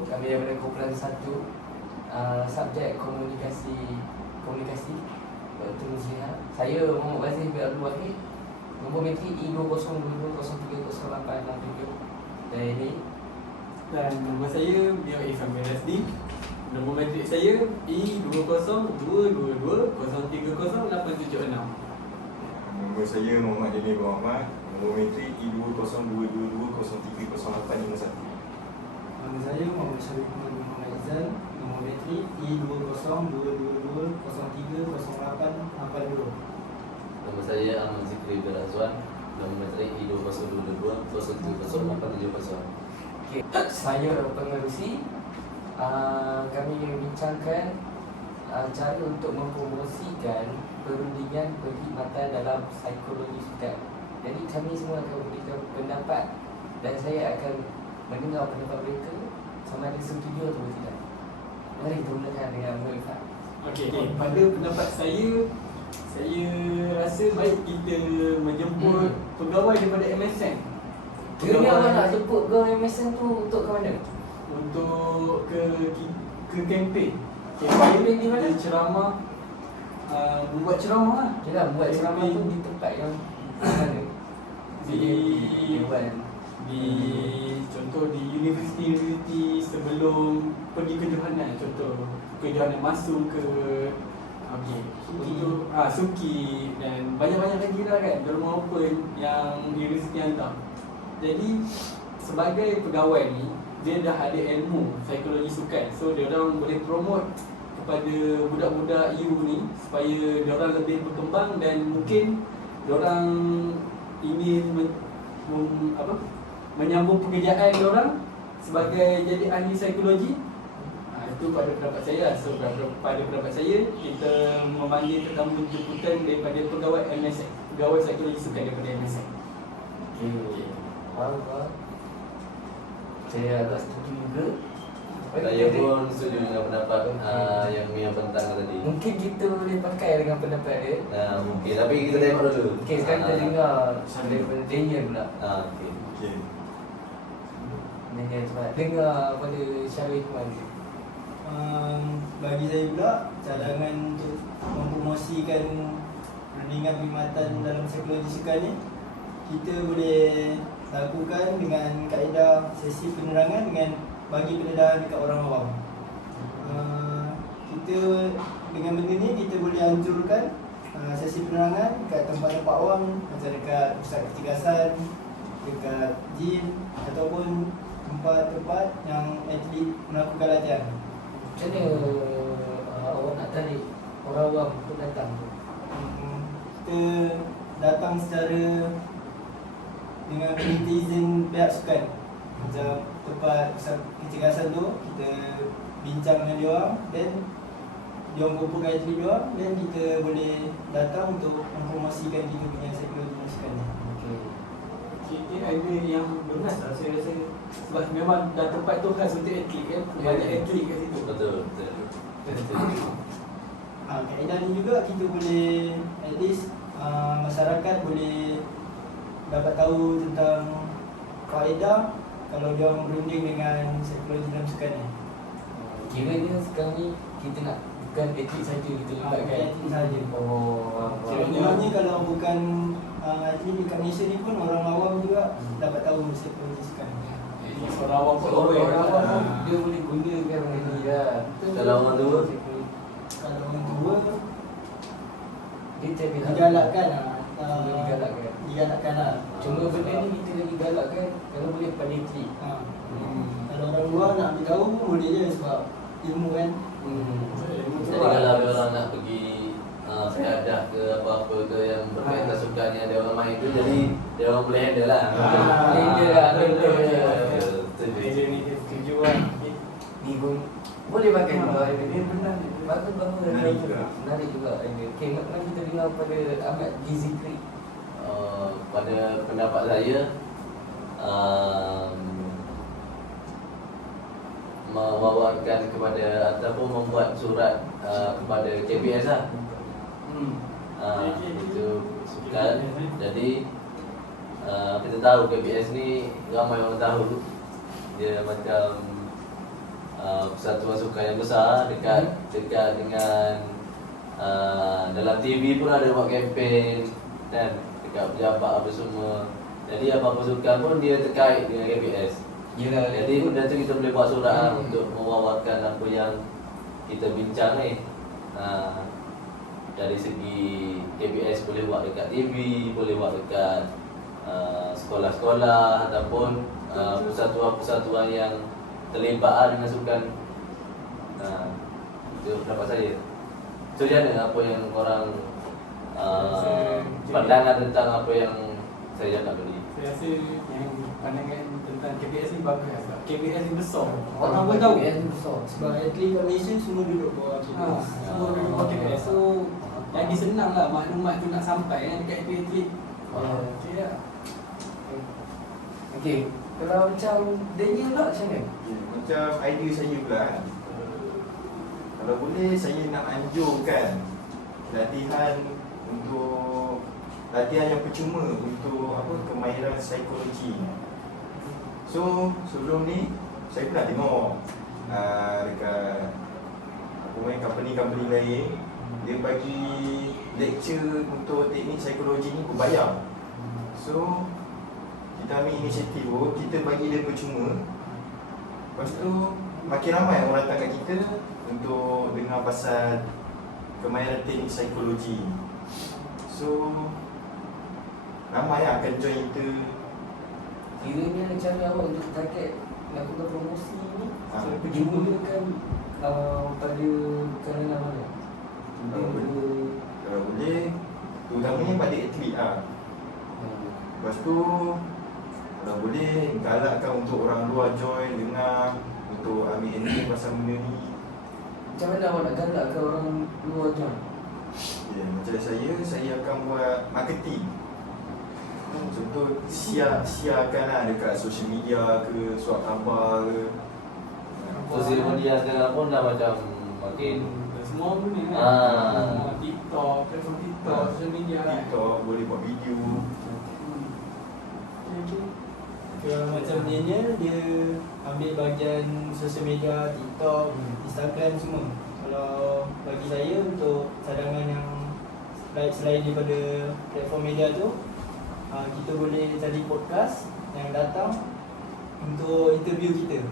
Kami daripada kumpulan 1, subjek komunikasi Dr. Muslihat. Saya Muhammad Wazir bin Abdul Wahid, nombor metrik E2022030867 dan ini. Dan nombor saya Biar Irfan bin Rasdi. Nombor metrik saya E202220300876. Nombor saya Muhammad Jamil bin Ahmad. Nombor metrik E2022030851. Nama saya Muhammad Syarif Muhammad Izan. Nombor metrik E2022030882. Nama saya Ahmad Zikri bin Azwan. Nombor metrik E2022030870. Okay. Saya pengerusi. Kami membincangkan cara untuk mempromosikan perundingan perkhidmatan dalam psikologi sukan. Jadi kami semua akan memberikan pendapat dan saya akan mendengar pendapat mereka sama ada setuju atau tidak. Mari kita mulakan dengan Muhammad. Okey, pada pendapat saya rasa baik kita menjemput pegawai daripada MSN. Kena awak nak jemput ke MSN tu untuk ke mana? Untuk ke kempen. Kempen di mana? Ceramah, membuat ceramah lah. Yalah, buat ceramah tu di tempat yang mana? Contoh di universiti sebelum pergi ke Johanan, contoh ke Johanan masuk ke Suki dan banyak-banyak lagi lah kan, dorang open yang universiti hantar. Jadi sebagai pegawai ni, dia dah ada ilmu psikologi sukan, so dia orang boleh promote kepada budak-budak you ni supaya dia orang lebih berkembang dan mungkin dia orang ingin menyambung pekerjaan dia orang sebagai jadi ahli psikologi. Itu pada pendapat saya. So pada pendapat saya, kita memanggil tetamu jemputan daripada pegawai MSN, pegawai psikologi sukan daripada MSN. Okey. Faham. Saya agak setuju juga. Saya pun setuju dengan pendapat yang Bentang tadi. Mungkin kita boleh pakai dengan pendapat dia. Mungkin, tapi kita tengok dulu. Okey, sekarang kita dengar daripada Daniel pula. Okey. Okey. Daniel cepat dengar pada Syarif mana. Bagi saya pula, cadangan untuk mempromosikan perundingan perkhidmatan dalam psikologi sukan ni, kita boleh lakukan dengan kaedah sesi penerangan dengan bagi pendedahan dekat orang awam. Kita dengan benda ni kita boleh anjurkan sesi penerangan dekat tempat-tempat awam, macam dekat pusat kecergasan, dekat gym ataupun tempat-tempat yang atlet melakukan latihan. Macam mana awak nak tarik orang awam untuk datang tu? Kita datang secara dengan minta izin pihak sukan. Macam tempat pusat kecergasan tu, kita bincang dengan dia orang, dan dia orang kumpulkan atlet dia orang, dan kita boleh datang untuk mempromosikan kita punya psikologi sukan ni. Ini ada yang benar lah saya rasa, sebab memang dah tempat tu khas untuk atlet kan, banyak atlet kat situ. Betul. Kaedah ni juga kita boleh, at least masyarakat boleh dapat tahu tentang kaedah kalau dia orang berunding dengan psikologi dalam sukan ni. Kiranya sekarang ni kita nak bukan atlet saja kita libatkan. Atlet saja. Sebenarnya kalau bukan atlet dekat Malaysia ni pun orang awam juga dapat tahu psikologi sukan. Orang awam pun orang awam dia boleh gunakan benda ni lah. Kalau orang tua? Kalau orang tua Dia cari digalakkan digalakkan lah. Cuma benda ni kita lagi galakkan kalau boleh pada atlet. Kalau orang luar nak ambil tahu pun boleh je, sebab ilmu kan. Jadi kalau ada orang nak pergi piadah ke apa-apa ke yang berkaitan sukan yang ada orang main tu, jadi dia orang boleh handle lah. Dia ni dia setuju lah. Ni pun boleh pakai juga. Dia benar. Bagus. Menarik juga. Okey, mari kita dengar pada Ahmad Zikri. Pada pendapat saya, mewawarkan kepada ataupun membuat surat kepada KPS lah. Itu sukan. Jadi kita tahu KPS ni ramai orang tahu dia macam persatuan sukan yang besar dekat dengan dalam TV pun ada buat kempen dan dekat pejabat apa semua. Jadi apa-apa sukan pun dia terkait dengan KBS. Yelah, Jadi benda tu kita boleh buat surat untuk mewawarkan apa yang kita bincang ni. Dari segi KBS boleh buat dekat TV, boleh buat dekat sekolah-sekolah ataupun persatuan-persatuan yang terlibat dengan sukan. Itu pendapat saya. So macam mana apa yang korang pandangan tentang apa yang saya cakap tadi? Saya rasa yang pandangan tentang KBS ni bagus sebab KBS ni besar. Orang pun tahu. KBS besar. Sebab atlet kat Malaysia semua duduk bawah KBS. Semua duduk bawah KBS. So lagi senang lah maklumat tu nak sampai kan dekat atlet. Okay lah. Okey, kalau macam Daniel lah macam mana? Macam idea saya pula kan. Kalau boleh saya nak anjurkan latihan yang percuma untuk kemahiran psikologi. So sebelum ni saya pernah tengok dekat company lain, dia bagi lecture untuk teknik psikologi ni berbayar. So kita ambil inisiatif, kita bagi dia percuma. Lepas tu makin ramai orang datang kat kita untuk dengar pasal kemahiran teknik psikologi. So ramai yang akan join kita. Kiranya macam mana awak untuk target lakukan promosi ni? Dimulakan pada kerana mana? Kalau boleh, terutamanya pada atlet lah. Lepas tu kalau boleh galakkan untuk orang luar join, dengar, untuk ambil ending pasal benda ni. Macam mana awak nak galakkan orang luar join? Ya, macam saya akan buat marketing. Contoh siarkan lah dekat social media ke, surat khabar ke. Sosial media sekarang pun dah macam makin Semua pun ni kan. TikTok, platform TikTok, Ah. social media kan. TikTok, boleh buat video. Kalau macam Daniel, dia ambil bahagian sosial media, TikTok, Instagram semua. Kalau bagi saya untuk cadangan yang selain daripada platform media tu, kita boleh cari podcast yang datang untuk interview kita.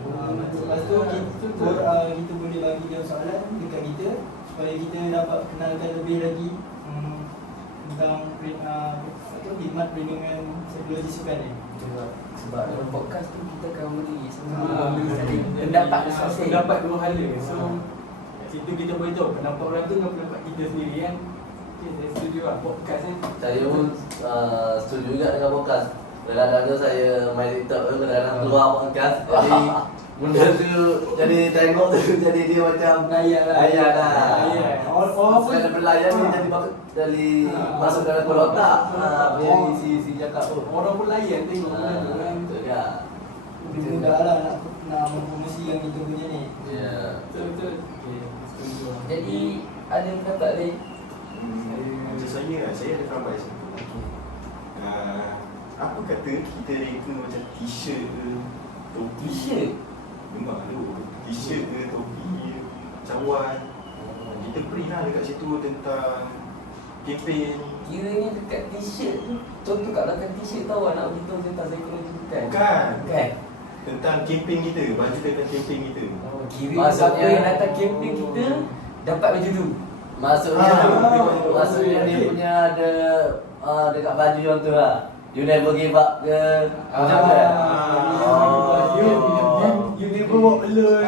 Lepas tu kita boleh bagi dia soalan dekat kita supaya kita dapat kenalkan lebih lagi tentang khidmat perlindungan psikologi sukan ni. Sebab dalam podcast tu kita akan beri semua pendapat masing-masing. Pendapat dua hala. So kat situ kita boleh tahu pendapat orang tu dengan pendapat kita sendiri kan. Okay, saya setuju lah podcast ni. saya pun setuju juga dengan podcast. Kadang-kadang tu saya main TikTok tu, kadang-kadang keluar podcast. Jadi benda tu jadi tengok tu jadi dia macam Layan lah. layan lah. Layan. Orang pun Sekali berlayan ni jadi masuk dalam kepala otak. Dia isi cakap tu. orang pun layan tengok benda tu kan. Betul juga. Lebih mudah lah nak mempromosikan kita punya ni. Ya. Betul-betul. Okay, setuju lah. Jadi ada kata lain. Macam saya ada kawan baik satu. Apa kata kita reka macam t-shirt ke, topi? T-shirt? Memang tu, t-shirt ke, topi, cawan. Kita print lah dekat situ tentang kempen. Kiranya dekat t-shirt tu, contoh kat belakang t-shirt tu awak nak beritahu tentang psikologi bukan? Bukan. Bukan? Tentang kempen kita, baju tentang kempen kita. Oh, kira Maksudnya- siapa yang datang camping kita dapat baju tu. Maksudnya dia punya ada dekat baju yang tu lah. You never give up ke macam tu kan? You never walk alone.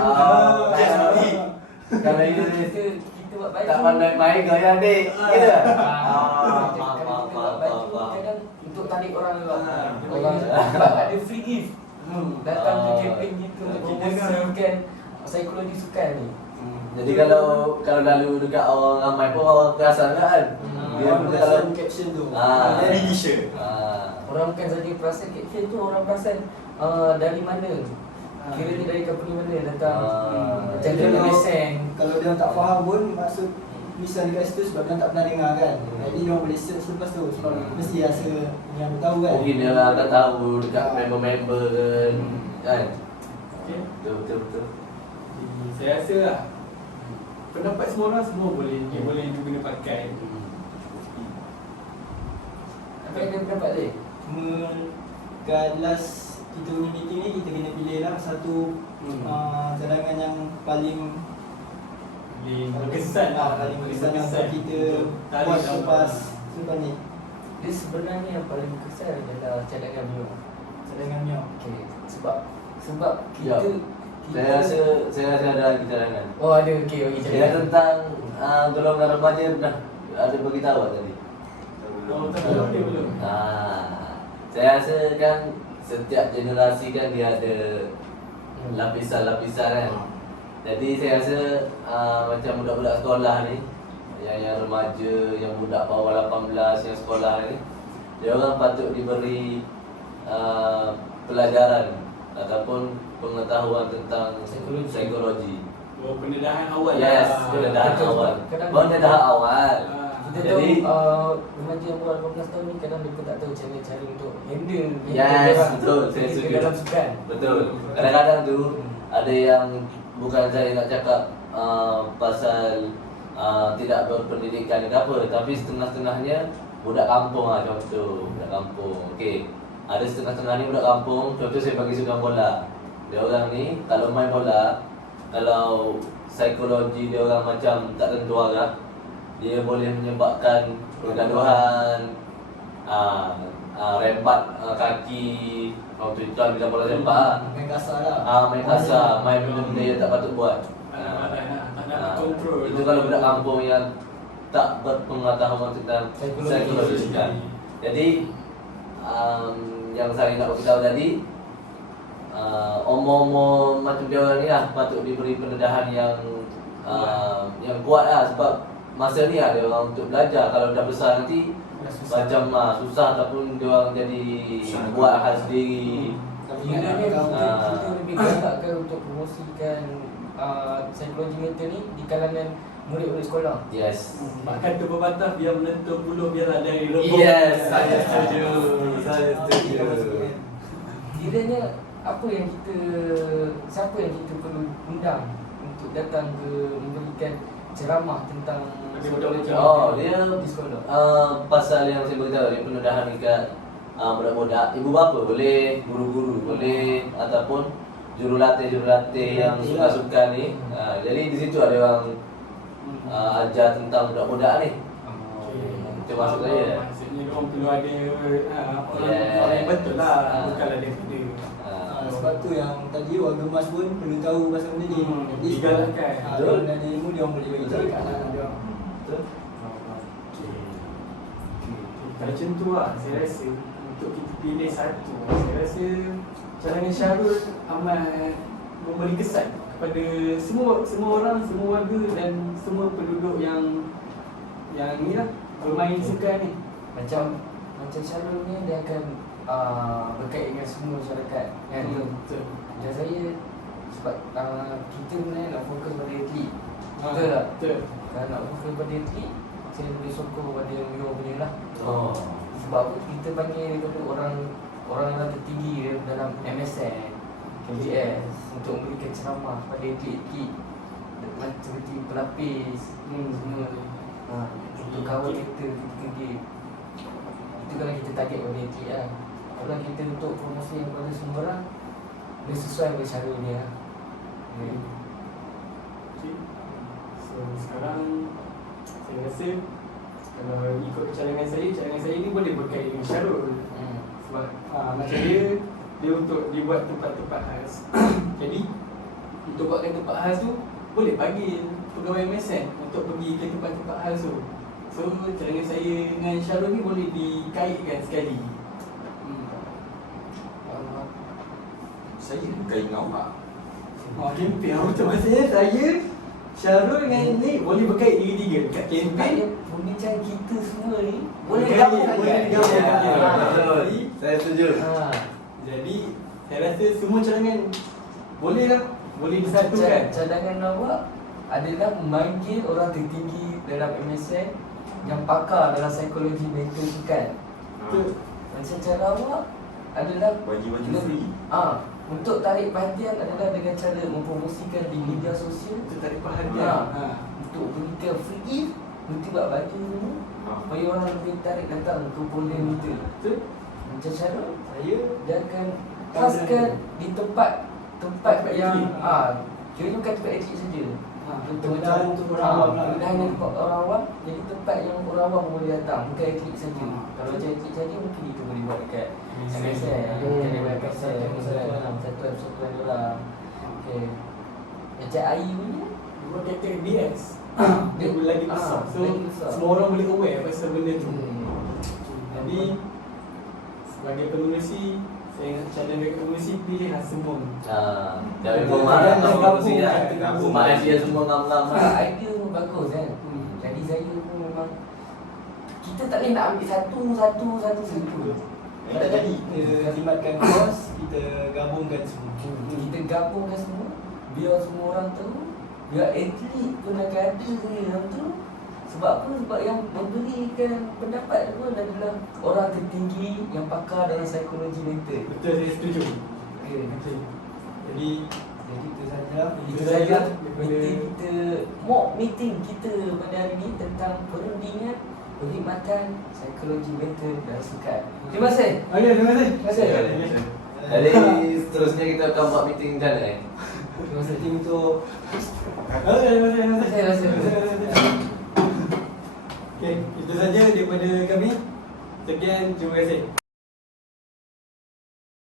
Just do it. Kalau you Kita buat baju. tak pandai main gaya adik gitu. Kalau kita buat baju kadang untuk tarik orang lewat. Orang sebab ada free gift. Datang ke camping gitu untuk promosikan psikologi sukan ni. Jadi kalau lalu dekat orang ramai pun orang perasan kan? Dia Orang pun perasan kalau caption tu. Free t-shirt. Orang bukan saja perasan caption tu, orang perasan dari mana. Kiranya dari company mana yang datang. Macam Jadi dia kalau- lesen. Kalau dia tak faham pun maksud tulisan dekat situ sebab dia tak pernah dengar kan. Jadi dia boleh search lepas tu sebab mesti rasa yang tahu kan. mungkin dia lah tak tahu dekat member-member kan. Okay. Betul. Jadi saya rasa lah pendapat semua orang semua boleh dia boleh diguna pakai. Apa yang dia pendapat dia? Cuma kat last kita punya meeting ni kita kena pilih lah satu cadangan yang paling Berkesan lah, paling berkesan untuk kita Tarik buat dalam lepas ni Dia sebenarnya yang paling berkesan adalah cadangan Mio. cadangan Mio. Okay. Sebab Ya. kita Saya rasa ada lagi cadangan. Oh ada, okey Dia cadangan. tentang golongan remaja dah ada beritahu tak tadi? Oh, tak belum. Saya rasa kan setiap generasi kan dia ada lapisan-lapisan kan. Jadi saya rasa macam budak-budak sekolah ni, yang remaja, yang budak bawah 18 yang sekolah ni, dia orang patut diberi pelajaran ataupun pengetahuan tentang psikologi. Oh, pendedahan awal Yes, lah. pendedahan betul. awal. Kadang- Pendedahan awal. Kita Jadi- tahu remaja umur 18 tahun ni kadang mereka tak tahu cara untuk handle Yes, orang betul, saya ketika setuju. dalam sukan. Betul. Kadang-kadang tu ada yang bukan saya nak cakap pasal tidak berpendidikan ke apa, tapi setengah-setengahnya budak kampung lah contoh, budak kampung. Okey. Ada setengah-setengah ni budak kampung, contoh saya bagi sukan bola. Dia orang ni kalau main bola, kalau psikologi dia orang macam tak tentu arah, dia boleh menyebabkan pergaduhan, rembat kaki, contoh bila bola rembat lah. Main kasar lah. Main kasar, main benda-benda yang tak patut buat. Tak nak kontrol. Itu kalau budak kampung yang tak berpengetahuan tentang psikologi kan. Jadi yang saya nak beritahu tadi, omong-omong macam dia orang ni lah patut diberi pendedahan yang kuat lah, sebab masa ni ada orang untuk belajar. Kalau dah besar nanti macam susah ataupun dia orang jadi buat hal sendiri. Kiranya kita lebih galakkan untuk promosikan psikologi mental ni di kalangan murid-murid sekolah. Yes. Bahkan tu berbatas biar menentu buluh biar ada yang rebut. Yes, saya setuju. Saya setuju. Kiranya siapa yang kita perlu undang untuk datang ke memberikan ceramah tentang psikologi Oh, mental dia di sekolah. pasal yang saya beritahu dia pendedahan dekat budak-budak, ibu bapa boleh, guru-guru boleh, ataupun jurulatih yang suka-suka ni. Jadi di situ ada orang ajar tentang budak-budak ni. Itu maksud saya. Maksudnya orang perlu ada orang Yes. orang yang betul lah, bukanlah daripada Sebab tu yang tadi warga emas pun perlu tahu pasal benda ni. At least digalakkan. Kalau ada ilmu dia orang boleh bagi tahu kat anak dia orang. Betul. Kalau macam tu lah, saya rasa untuk kita pilih satu, saya rasa cadangan Syarul amat memberi kesan kepada semua orang, semua warga dan semua penduduk yang ni lah bermain sukan ni. Macam Syarul ni dia akan berkait dengan semua masyarakat kan. Betul. Macam saya sebab kita sebenarnya nak fokus pada atlet. Betul tak? Betul. Kalau nak fokus pada atlet, saya boleh sokong pada yang Mio punya lah. Oh. Sebab apa kita panggil orang yang tertinggi dalam MSN, KJS untuk memberikan ceramah pada atlet-atlet seperti pelapis semua untuk kawal kita ketika game. Itu kalau kita target pada atlet lah. Kalau kita untuk promosi kepada semua orang, dia sesuai dengan cara dia lah. Okay. So sekarang saya rasa kalau ikut cadangan saya ni boleh berkait dengan Syarul. Sebab macam dia untuk dibuat tempat-tempat khas. Jadi untuk buatkan tempat khas tu boleh panggil pegawai MSN untuk pergi ke tempat-tempat khas tu. So cadangan saya dengan Syarul ni boleh dikaitkan sekali. Saya kain dengan awak. Kempen betul maksudnya saya Syarul dengan ni boleh berkait tiga-tiga dekat kempen. Pembincang kita semua ni Boleh boleh gabungkan. gabungkan. Betul. Jadi Saya setuju. Jadi saya rasa semua cadangan boleh lah, boleh disatukan. Cadangan awak adalah memanggil orang tertinggi dalam MSN yang pakar dalam psikologi mental sukan. Betul. Macam cara awak adalah Bagi-bagi free. Untuk tarik perhatian adalah dengan cara mempromosikan di media sosial. Itu tarik perhatian. Untuk berikan free gift, nanti buat baju semua, supaya orang lebih tarik datang ke Poland itu. Betul? Macam cara Saya dia akan khaskan di tempat yang kira bukan tempat etik saja. Untuk kemudahan untuk orang awam lah. kemudahan untuk orang awam. Jadi tempat yang orang awam boleh datang, bukan atlet saja. Kalau macam atlet saja mungkin itu boleh buat dekat MSN, mungkin buat MSN, persatuan orang. Okey. Macam Ayu punya Buat kata BS. Dia lagi besar. So lagi besar. semua orang boleh aware pasal benda tu. Hmm. Jadi sebagai pengurusi, saya ingat cadang dekat pengurusi pilihlah semua. Dari Jangan rumah gabung, pengurusi jangan gabung. Mak dia semua ngam-ngam. Idea pun bagus kan. Jadi saya pun memang kita tak boleh nak ambil satu. Tak jadi. Kita khidmatkan kos, kita gabungkan semua. Kita gabungkan semua, biar semua orang tahu, biar atlet pun akan ada yang tu. Sebab apa? Sebab yang memberikan pendapat tu adalah orang tertinggi yang pakar dalam psikologi mental. Betul, saya setuju. Okay. Okey. Jadi itu saja. Itu saja meeting kita pada hari ini tentang perundingan perkhidmatan psikologi mental dalam sukan. Terima kasih. Okey, terima kasih. Terima kasih. Jadi seterusnya kita akan buat meeting macam mana? Terima kasih. Jadi untuk Terima kasih. Terima kasih. Okey, itu saja daripada kami. Sekian, terima kasih.